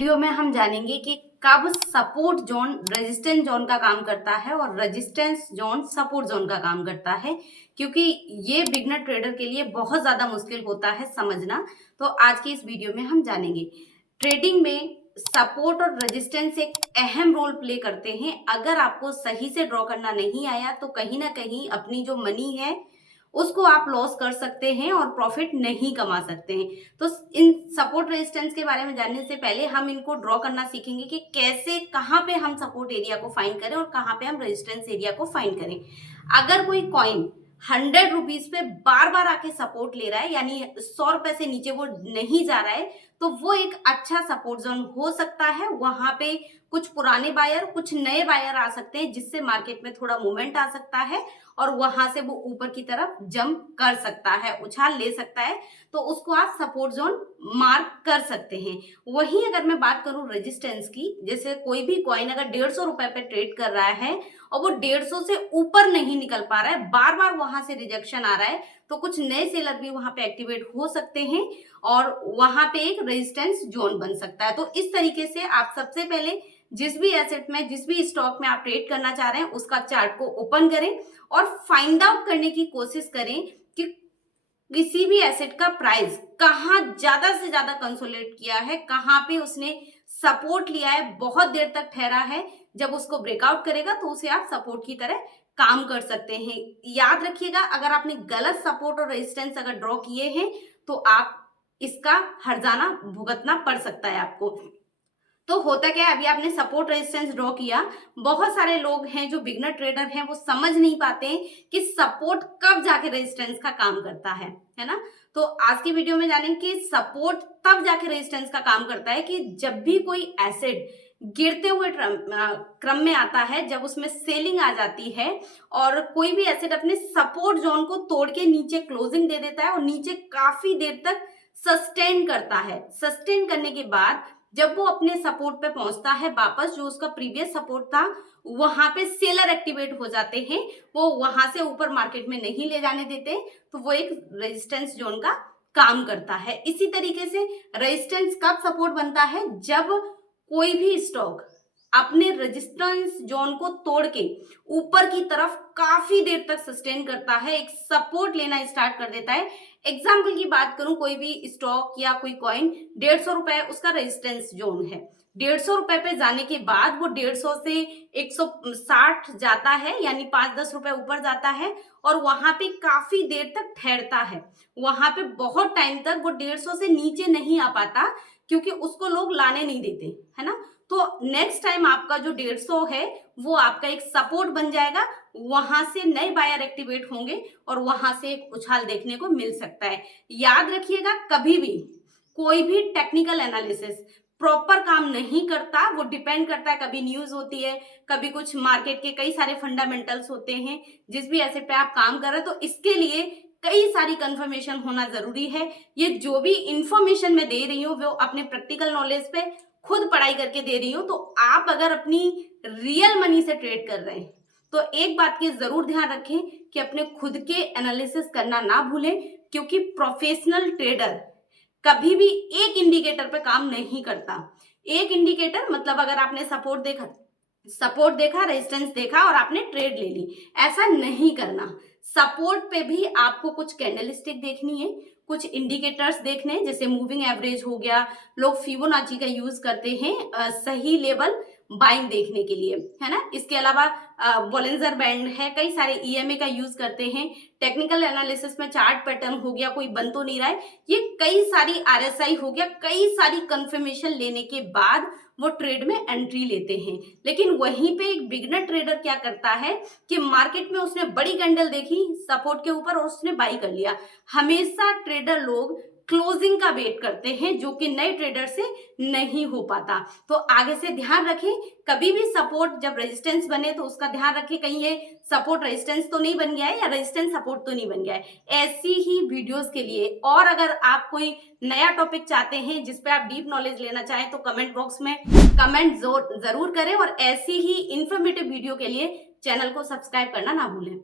Video में हम जानेंगे कि कब सपोर्ट जोन रेजिस्टेंस जोन का काम करता है और रेजिस्टेंस जोन सपोर्ट जोन का काम करता है, क्योंकि ये बिगनर ट्रेडर के लिए बहुत ज्यादा मुश्किल होता है समझना। तो आज की इस वीडियो में हम जानेंगे ट्रेडिंग में सपोर्ट और रेजिस्टेंस एक अहम रोल प्ले करते हैं। अगर आपको सही से ड्रॉ करना नहीं आया तो कहीं ना कहीं अपनी जो मनी है उसको आप लॉस कर सकते हैं और प्रॉफिट नहीं कमा सकते हैं। तो इन सपोर्ट रेजिस्टेंस के बारे में जानने से पहले हम इनको ड्रॉ करना सीखेंगे कि कैसे, कहाँ पे हम सपोर्ट एरिया को फाइंड करें और कहाँ पे हम रेजिस्टेंस एरिया को फाइंड करें। अगर कोई कॉइन 100 रुपीज पे बार बार आके सपोर्ट ले रहा है, यानी 100 रुपए से नीचे वो नहीं जा रहा है, तो वो एक अच्छा सपोर्ट जोन हो सकता है। वहां पे कुछ पुराने बायर, कुछ नए बायर आ सकते हैं, जिससे मार्केट में थोड़ा मूवमेंट आ सकता है और वहां से वो ऊपर की तरफ जंप कर सकता है, उछाल ले सकता है। तो उसको आप सपोर्ट जोन मार्क कर सकते हैं। वहीं अगर मैं बात करूं रेजिस्टेंस की, जैसे कोई भी कॉइन अगर 150 रुपए पे ट्रेड कर रहा है और वो 150 से ऊपर नहीं निकल पा रहा है, बार बार वहां से रिजेक्शन आ रहा है, तो कुछ नए सेलर भी वहां पे एक्टिवेट हो सकते हैं और वहां पे एक रेजिस्टेंस जोन बन सकता है। तो इस तरीके से आप सबसे पहले जिस भी एसेट में, जिस भी स्टॉक में आप ट्रेड करना चाह रहे हैं, उसका चार्ट को ओपन करें और फाइंड आउट करने की कोशिश करें कि किसी भी एसेट का प्राइस कहाँ ज्यादा से ज्यादा कंसोलिडेट किया है, कहाँ पे उसने सपोर्ट लिया है, बहुत देर तक ठहरा है। जब उसको ब्रेकआउट करेगा तो उसे आप सपोर्ट की तरह काम कर सकते हैं। याद रखिएगा, अगर आपने गलत सपोर्ट और रेजिस्टेंस अगर ड्रॉ किए हैं तो आप इसका हर्जाना भुगतना पड़ सकता है आपको। तो होता क्या है, अभी आपने सपोर्ट रेजिस्टेंस ड्रॉ किया, बहुत सारे लोग हैं जो बिगनर ट्रेडर हैं, वो समझ नहीं पाते हैं कि सपोर्ट कब जाके रेजिस्टेंस का काम करता है ना। तो आज की वीडियो में जानेंगे कि सपोर्ट तब जाके रेजिस्टेंस का काम करता है कि जब भी कोई एसेट गिरते हुए क्रम में आता है, जब उसमें सेलिंग आ जाती है और कोई भी एसेट अपने सपोर्ट जोन को तोड़ के नीचे क्लोजिंग दे देता है और नीचे काफी देर तक सस्टेन करता है। सस्टेन करने के बाद जब वो अपने सपोर्ट पे पहुंचता है वापस, जो उसका प्रीवियस सपोर्ट था, वहां पे सेलर एक्टिवेट हो जाते हैं, वो वहां से ऊपर मार्केट में नहीं ले जाने देते, तो वो एक रेजिस्टेंस जोन का काम करता है। इसी तरीके से रेजिस्टेंस कब सपोर्ट बनता है, जब कोई भी स्टॉक अपने रेजिस्टेंस जोन को तोड़ के ऊपर की तरफ काफी देर तक सस्टेन करता है, एक सपोर्ट लेना स्टार्ट कर देता है। एग्जाम्पल की बात करूं, कोई भी स्टॉक या कोई कॉइन 150 रुपए उसका रेजिस्टेंस जोन है, 150 रुपए पे जाने के बाद वो 150 से 160 जाता है, यानी 5-10 रुपए ऊपर जाता है और वहां पे काफी देर तक ठहरता है। वहां पे बहुत टाइम तक वो 150 से नीचे नहीं आ पाता, क्योंकि उसको लोग लाने नहीं देते, है ना। तो नेक्स्ट टाइम आपका जो 150 है वो आपका एक सपोर्ट बन जाएगा, वहां से नए बायर एक्टिवेट होंगे और वहां से एक उछाल देखने को मिल सकता है। याद रखिएगा, कभी भी कोई भी टेक्निकल एनालिसिस प्रॉपर काम नहीं करता, वो डिपेंड करता है, कभी न्यूज होती है, कभी कुछ मार्केट के कई सारे फंडामेंटल्स होते हैं जिस भी एसेट पे आप काम कर रहे हैं, तो इसके लिए कई सारी कंफर्मेशन होना जरूरी है। ये जो भी इंफॉर्मेशन मैं दे रही हूँ वो अपने प्रैक्टिकल नॉलेज पे खुद पढ़ाई करके दे रही हूँ। तो आप अगर अपनी रियल मनी से ट्रेड कर रहे हैं तो एक बात की जरूर ध्यान रखें कि अपने खुद के एनालिसिस करना ना भूलें, क्योंकि प्रोफेशनल ट्रेडर कभी भी एक इंडिकेटर पे काम नहीं करता। एक इंडिकेटर मतलब अगर आपने सपोर्ट देखा, रेजिस्टेंस देखा और आपने ट्रेड ले ली, ऐसा नहीं करना। सपोर्ट पे भी आपको कुछ कैंडलस्टिक देखनी है, कुछ इंडिकेटर्स देखने हैं, जैसे मूविंग एवरेज हो गया, लोग फिबोनाची का यूज करते हैं सही लेवल बाइंग देखने के लिए, है ना। इसके अलावा बॉलिंजर बैंड है, कई सारे ईएमए का यूज करते हैं। टेक्निकल एनालिसिस में चार्ट पैटर्न हो गया, कोई बन तो नहीं रहा है, ये कई सारी आरएसआई हो गया, कई सारी कंफर्मेशन लेने के बाद वो ट्रेड में एंट्री लेते हैं। लेकिन वहीं पे एक बिगनर ट्रेडर क्या करता है कि मार्केट में उसने बड़ी कैंडल देखी सपोर्ट के ऊपर और उसने बाई कर लिया। हमेशा ट्रेडर लोग क्लोजिंग का वेट करते हैं, जो कि नए ट्रेडर से नहीं हो पाता। तो आगे से ध्यान रखें, कभी भी सपोर्ट जब रेजिस्टेंस बने तो उसका ध्यान रखें, कहीं ये सपोर्ट रेजिस्टेंस तो नहीं बन गया है या रेजिस्टेंस सपोर्ट तो नहीं बन गया है। ऐसी ही वीडियोस के लिए, और अगर आप कोई नया टॉपिक चाहते हैं जिस पे आप डीप नॉलेज लेना चाहें तो कमेंट बॉक्स में कमेंट जरूर करें, और ऐसी ही इंफॉर्मेटिव वीडियो के लिए चैनल को सब्सक्राइब करना ना भूलें।